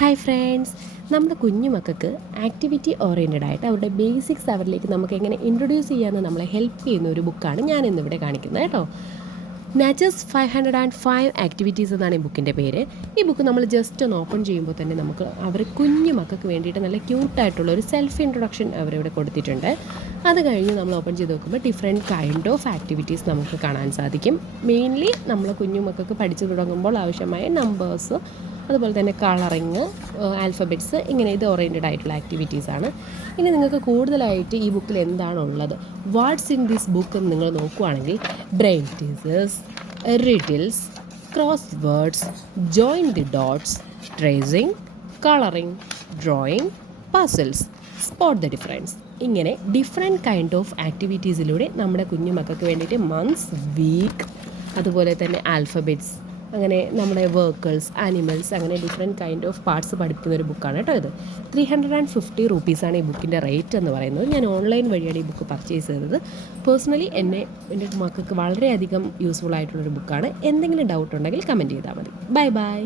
Hi friends നമ്മുടെ കുഞ്ഞു മക്കൾക്ക് ആക്ടിവിറ്റി ഓറിയന്റഡ് ആയിട്ട് അവരുടെ ബേസിക്സ് അവരിലേക്ക് നമുക്ക് എങ്ങനെ ഇൻട്രൊഡ്യൂസ് ചെയ്യാമെന്ന് നമ്മളെ ഹെൽപ്പ് ചെയ്യുന്ന ഒരു ബുക്കാണ് ഞാൻ ഇന്നിവിടെ കാണിക്കുന്നത് കേട്ടോ. Nature's five hundred and five activities എന്നാണ് ഈ ബുക്കിന്റെ പേര്. ഈ ബുക്ക് നമ്മൾ ജസ്റ്റ് ഒന്ന് ഓപ്പൺ ചെയ്യുമ്പോൾ തന്നെ നമുക്ക് അവർ കുഞ്ഞു മക്കൾക്ക് വേണ്ടിയിട്ട് നല്ല ക്യൂട്ടായിട്ടുള്ള ഒരു സെൽഫ് ഇൻട്രൊഡക്ഷൻ അവരിവിടെ കൊടുത്തിട്ടുണ്ട്. അത് കഴിഞ്ഞ് നമ്മൾ ഓപ്പൺ ചെയ്ത് നോക്കുമ്പോൾ ഡിഫറെന്റ് കൈൻഡ് ഓഫ് ആക്ടിവിറ്റീസ് നമുക്ക് കാണാൻ സാധിക്കും. മെയിൻലി നമ്മൾ കുഞ്ഞു മക്കൾക്ക് പഠിച്ചു തുടങ്ങുമ്പോൾ ആവശ്യമായ നമ്പേഴ്സ് അതുപോലെ തന്നെ കളറിങ് ആൽഫബറ്റ്സ് ഇങ്ങനെ ഇത് ഓറിയന്റഡ് ആയിട്ടുള്ള ആക്ടിവിറ്റീസാണ് ഇനി നിങ്ങൾക്ക് കൂടുതലായിട്ട് ഈ ബുക്കിൽ എന്താണുള്ളത്? വാട്ട്സ് ഇൻ ദിസ് ബുക്ക് നിങ്ങൾ നോക്കുവാണെങ്കിൽ brain teasers riddles crosswords join the dots tracing colouring drawing puzzles spot the difference ഇങ്ങനെ ഡിഫറെന്റ് കൈൻഡ് ഓഫ് ആക്ടിവിറ്റീസിലൂടെ നമ്മുടെ കുഞ്ഞു മക്കൾക്ക് വേണ്ടിയിട്ട് മന്ത്സ് വീക്ക് അതുപോലെ തന്നെ ആൽഫബറ്റ്സ് അങ്ങനെ നമ്മുടെ വർക്കേഴ്സ് ആനിമൽസ് അങ്ങനെ ഡിഫറെന്റ് കൈൻഡ് ഓഫ് പാർട്സ് പഠിപ്പിക്കുന്ന ഒരു ബുക്കാണ് കേട്ടോ ഇത്. ത്രീ ഹൺഡ്രഡ് ആൻഡ് ഫിഫ്റ്റി റുപ്പീസാണ് ഈ ബുക്കിന്റെ റേറ്റ് എന്ന് പറയുന്നത്. ഞാൻ ഓൺലൈൻ വഴിയാണ് ഈ ബുക്ക് പർച്ചേസ് ചെയ്തത്. പേഴ്സണലി എന്നെ എന്റെ മക്കൾക്ക് വളരെയധികം യൂസ്ഫുൾ ആയിട്ടുള്ളൊരു ബുക്കാണ് എന്തെങ്കിലും ഡൗട്ട് ഉണ്ടെങ്കിൽ കമന്റ് ചെയ്താൽ മതി. Bye bye